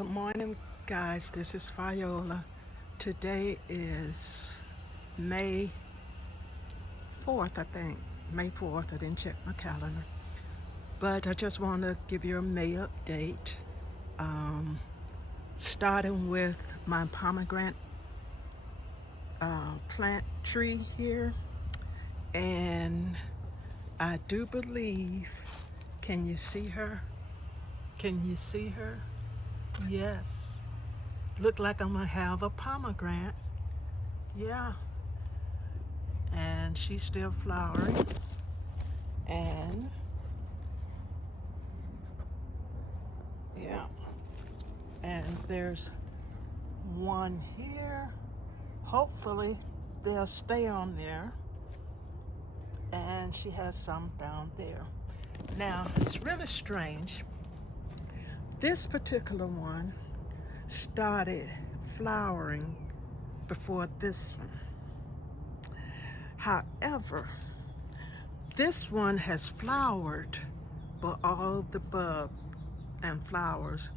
Good morning, guys. This is Viola. Today is May 4th, I think. May 4th. I didn't check my calendar. But I just want to give you a May update. Um, Starting with my pomegranate plant tree here. And I do believe, can you see her? Can you see her? Yes. Look like I'm going to have a pomegranate. Yeah. And she's still flowering. And yeah, and there's one here. Hopefully they'll stay on there. And she has some down there. Now, it's really strange. This particular one started flowering before this one. However, this one has flowered, but all the bud and flowers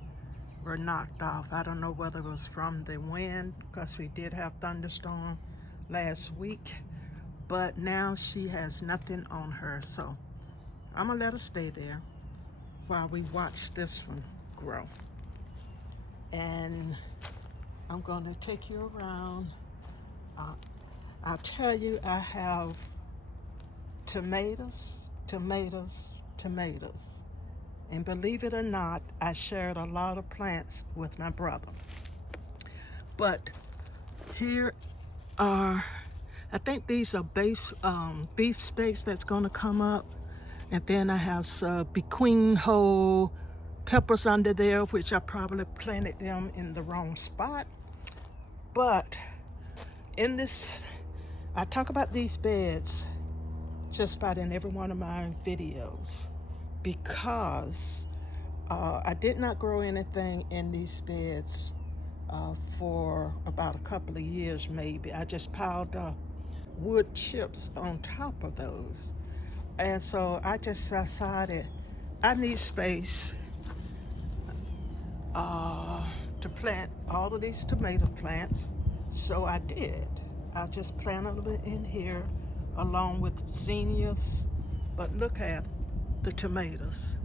were knocked off. I don't know whether it was from the wind, because we did have thunderstorm last week, but now she has nothing on her. So I'm gonna let her stay there while we watch this one grow. And I'm gonna take you around. I'll tell you, I have tomatoes, tomatoes, tomatoes. And believe it or not, I shared a lot of plants with my brother. But here are, I think these are beef steaks that's going to come up. And then I have some between whole peppers under there, which I probably planted them in the wrong spot. But in this, I talk about these beds just about in every one of my videos, because I did not grow anything in these beds for about a couple of years maybe. I just piled up wood chips on top of those. And so I just decided I need space to plant all of these tomato plants. So I did. I just planted them in here along with zinnias. But look at the tomatoes.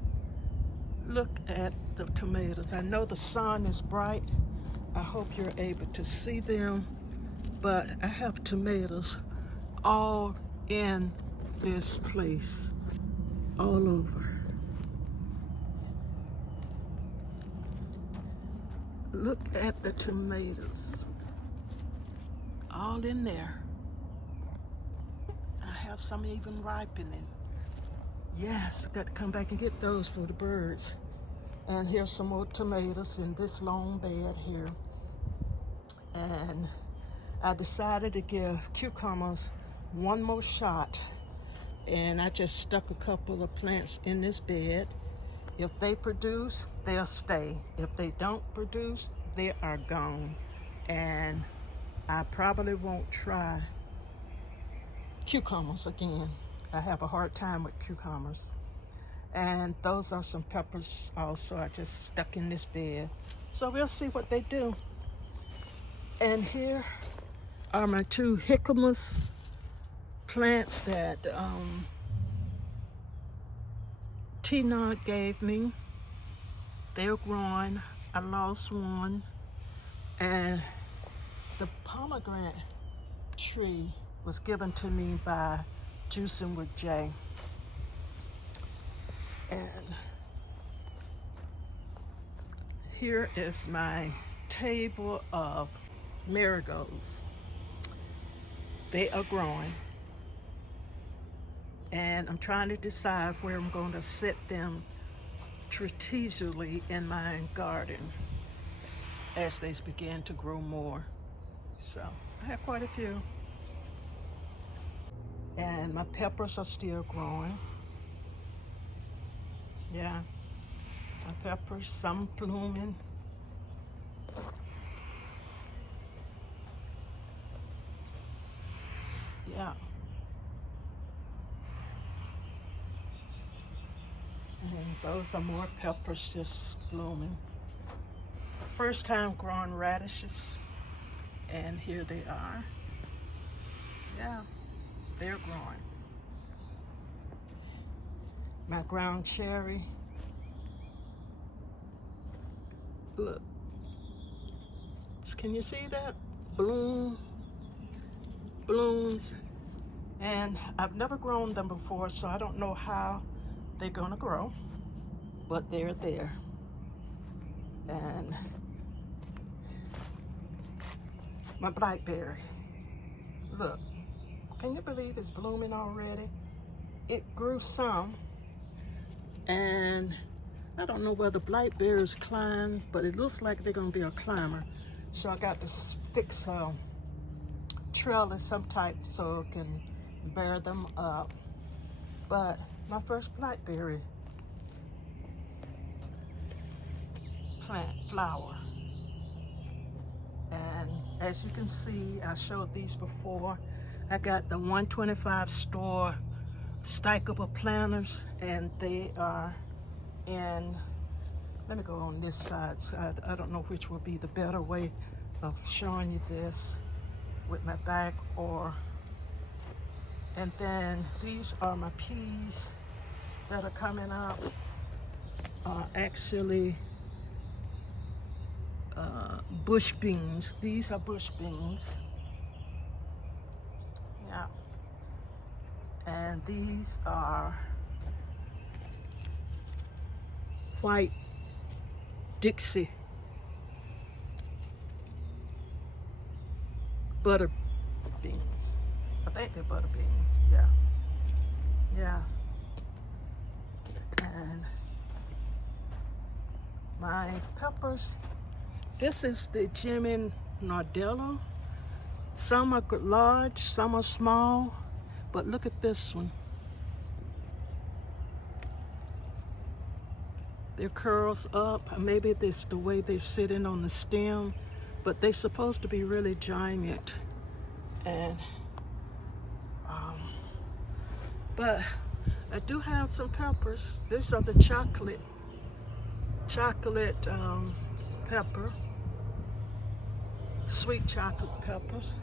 Look at the tomatoes. I know the sun is bright. I hope you're able to see them. But I have tomatoes all in this place, all over. Look at the tomatoes, all in there. I have some even ripening. Yes, got to come back and get those for the birds. And here's some more tomatoes in this long bed here. And I decided to give cucumbers one more shot. And I just stuck a couple of plants in this bed. If they produce, they'll stay. If they don't produce, they are gone. And I probably won't try cucumbers again. I have a hard time with cucumbers. And those are some peppers also I just stuck in this bed. So we'll see what they do. And here are my two jicama plants that Tina gave me. They're growing. I lost one. And the pomegranate tree was given to me by Juicing with Jay. And here is my table of marigolds. They are growing. And I'm trying to decide where I'm going to set them strategically in my garden as they begin to grow more. So I have quite a few. And my peppers are still growing. Yeah, my peppers, some blooming. Yeah. And those are more peppers just blooming. first time growing radishes, and here they are. Yeah, they're growing. My ground cherry. Look, can you see that? Blooms. And I've never grown them before, so I don't know how they're gonna grow, but they're there. And my blackberry, look, can you believe it's blooming already? It grew some, and I don't know whether blackberries climb, but it looks like they're gonna be a climber. So I got to fix a trellis some type so it can bear them up. But my first blackberry plant flower. And as you can see, I showed these before. I got the 125 store stackable planters, and they are in, let me go on this side. So I don't know which will be the better way of showing you this with my back, or, and then these are my peas that are coming up. Actually bush beans. These are bush beans. Yeah. And these are white Dixie butter beans. I think they're butter beans. Yeah. Yeah. And my peppers. This is the Jimmy Nardello. Some are large, some are small, but look at this one. Their curls up. Maybe it's the way they're sitting on the stem, but they're supposed to be really giant. And but I do have some peppers. These are the chocolate pepper, sweet chocolate peppers,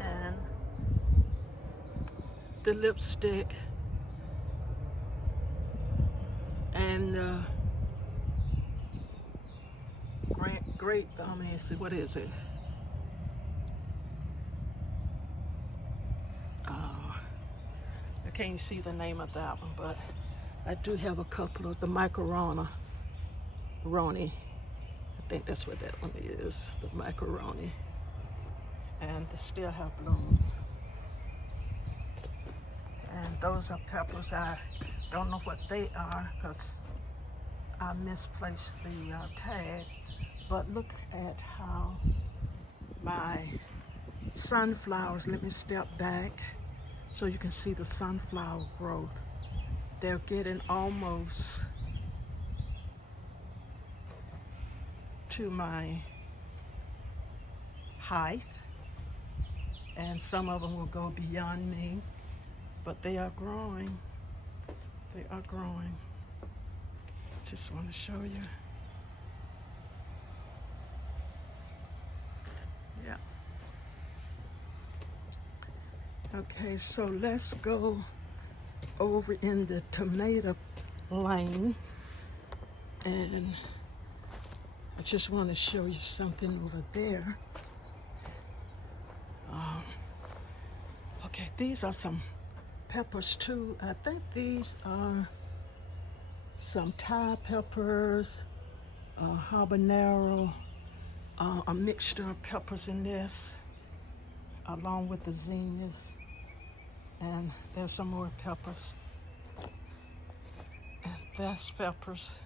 and the lipstick, and see, what is it? I can't see the name of that one, but I do have a couple of the macaroni. I think that's what that one is, the macaroni. And they still have blooms. And those are peppers. I don't know what they are because I misplaced the tag. But look at how my sunflowers, let me step back so you can see the sunflower growth. They're getting almost to my height, and some of them will go beyond me, but they are growing. They are growing. Just want to show you. Yeah. Okay, so let's go over in the tomato lane, and I just want to show you something over there. Okay, these are some peppers too. I think these are some Thai peppers, habanero, a mixture of peppers in this, along with the zinnias. And there's some more peppers. And that's peppers.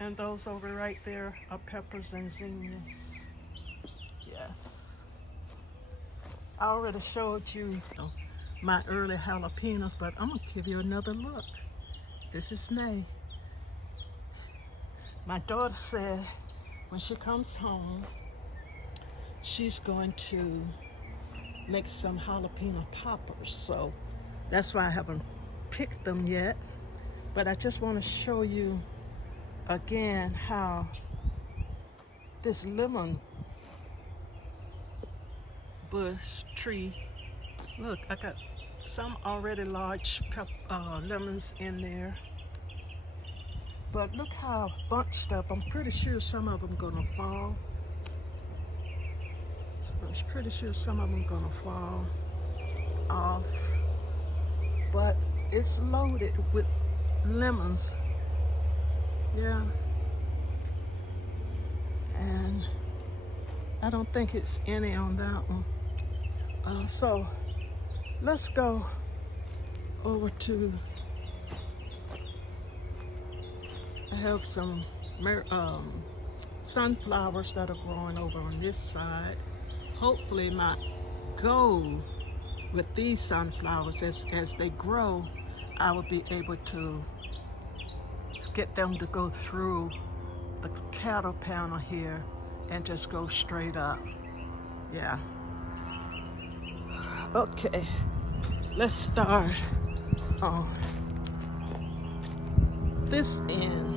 And those over right there are peppers and zinnias. Yes. I already showed you my early jalapenos, but I'm gonna give you another look. This is May. My daughter said when she comes home, she's going to make some jalapeno poppers. So that's why I haven't picked them yet. But I just want to show you again how this lemon bush tree, look, I got some already large lemons in there. But look how bunched up. I'm pretty sure some of them gonna fall. So I'm pretty sure some of them gonna fall off. But it's loaded with lemons. Yeah. And I don't think it's any on that one. So let's go over to, I have some sunflowers that are growing over on this side. Hopefully my goal with these sunflowers, as they grow, I will be able to get them to go through the cattle panel here and just go straight up. Yeah. Okay, let's start on this end.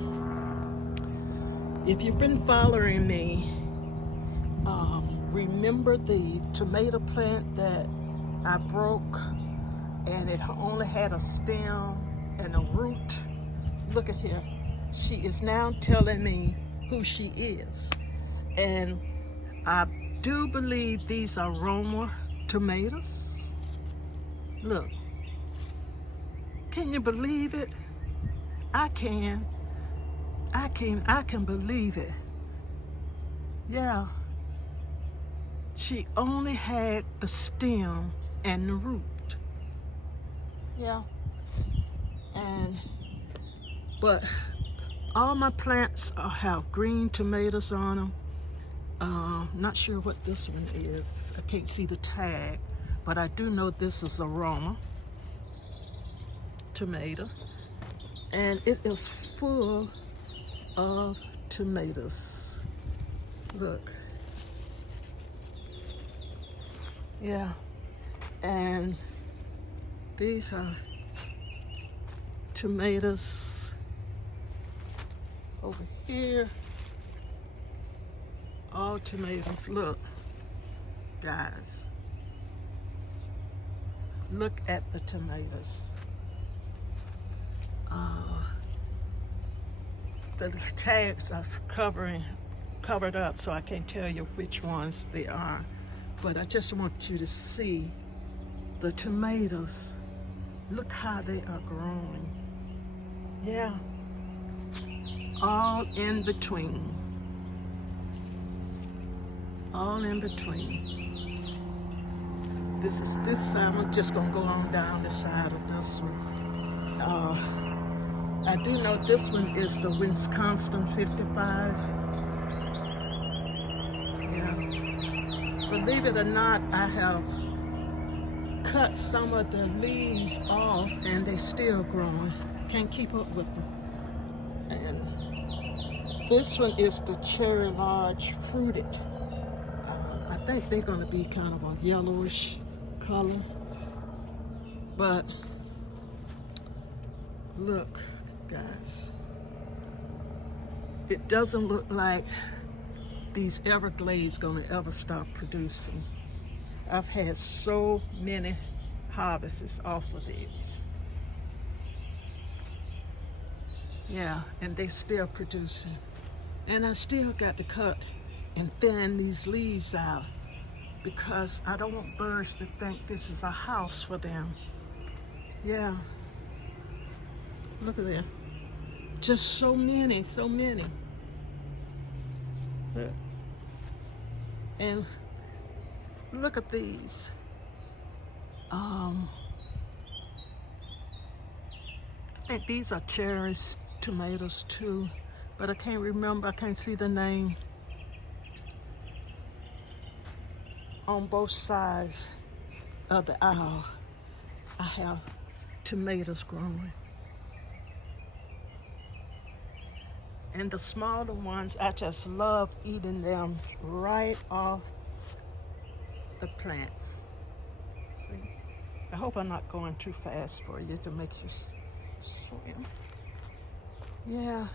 If you've been following me, remember the tomato plant that I broke and it only had a stem and a root? Look at here. She is now telling me who she is. And I do believe these are Roma tomatoes. Look. Can you believe it? I can. I can believe it. Yeah. She only had the stem and the root. Yeah. But all my plants have green tomatoes on them. Not sure what this one is. I can't see the tag, but I do know this is a Roma tomato. And it is full of tomatoes. Look. Yeah. And these are tomatoes over here. All tomatoes. Look, guys. Look at the tomatoes. The tags are covered up, so I can't tell you which ones they are. But I just want you to see the tomatoes. Look how they are growing. Yeah. All in between. All in between. This side. I'm just gonna go on down the side of this one. I do know this one is the Wisconsin 55. Yeah. Believe it or not, I have cut some of the leaves off and they still growing. Can't keep up with them. And this one is the cherry large fruited. I think they're gonna be kind of a yellowish color. But look, guys, it doesn't look like these Everglades gonna ever stop producing. I've had so many harvests off of these. Yeah, and they still producing. And I still got to cut and thin these leaves out because I don't want birds to think this is a house for them. Yeah. Look at that. Just so many, so many. Look. And look at these. I think these are cherry tomatoes too, but I can't remember. I can't see the name. On both sides of the aisle, I have tomatoes growing. And the smaller ones, I just love eating them right off the plant. See? I hope I'm not going too fast for you to make you swim. Yeah.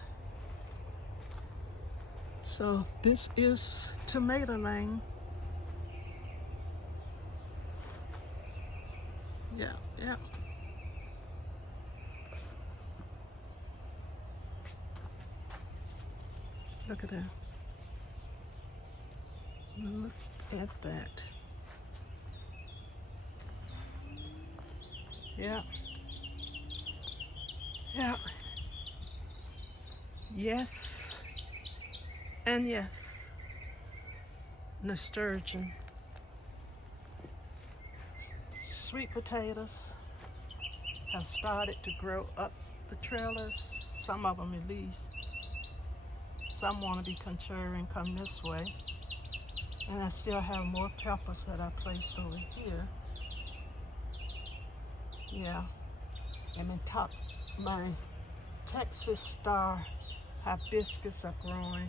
So this is Tomato Lane. Yeah, yeah. Look at that. Look at that. Yeah. Yeah. Yes. And yes. Nasturtium. Sweet potatoes have started to grow up the trellis. Some of them at least. Some want to be contrarian, come this way. And I still have more peppers that I placed over here. Yeah. And then top, my Texas Star hibiscus are growing.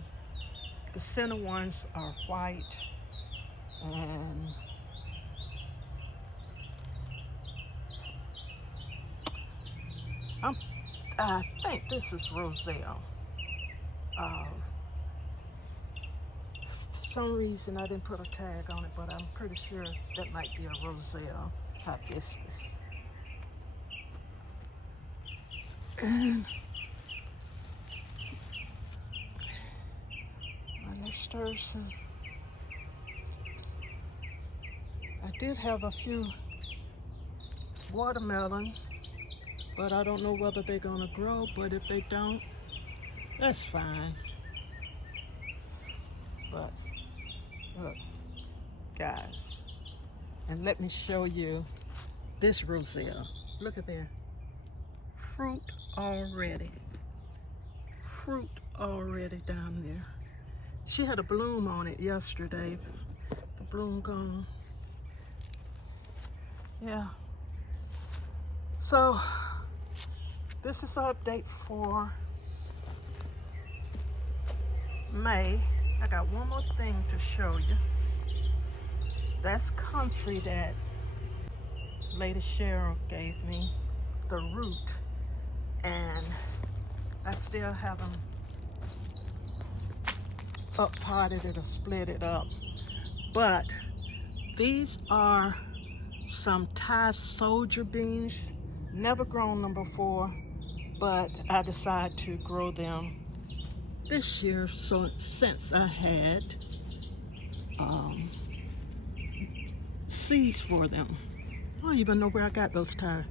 The center ones are white, and I think this is Roselle. For some reason I didn't put a tag on it, but I'm pretty sure that might be a Roselle hibiscus. And my nasturtium. I did have a few watermelon, but I don't know whether they're gonna grow, but if they don't, that's fine. But look, guys, and let me show you this Roselle. Look at there. Fruit already. Fruit already down there. She had a bloom on it yesterday. The bloom gone. Yeah. So this is our update for May. I got one more thing to show you. That's comfrey that Lady Cheryl gave me, the root, and I still haven't up-potted it or split it up. But these are some Thai soldier beans, never grown them before, but I decided to grow them this year. So since I had seeds for them, I don't even know where I got those Thai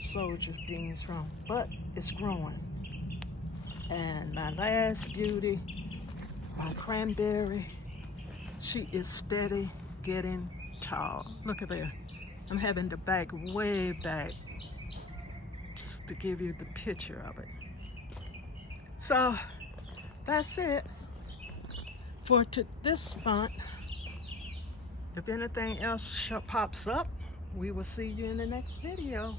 soldier beans from, but it's growing. And my last beauty, my cranberry, she is steady getting tall. Look at there. I'm having to back way back just to give you the picture of it. So that's it for this month. If anything else pops up, we will see you in the next video.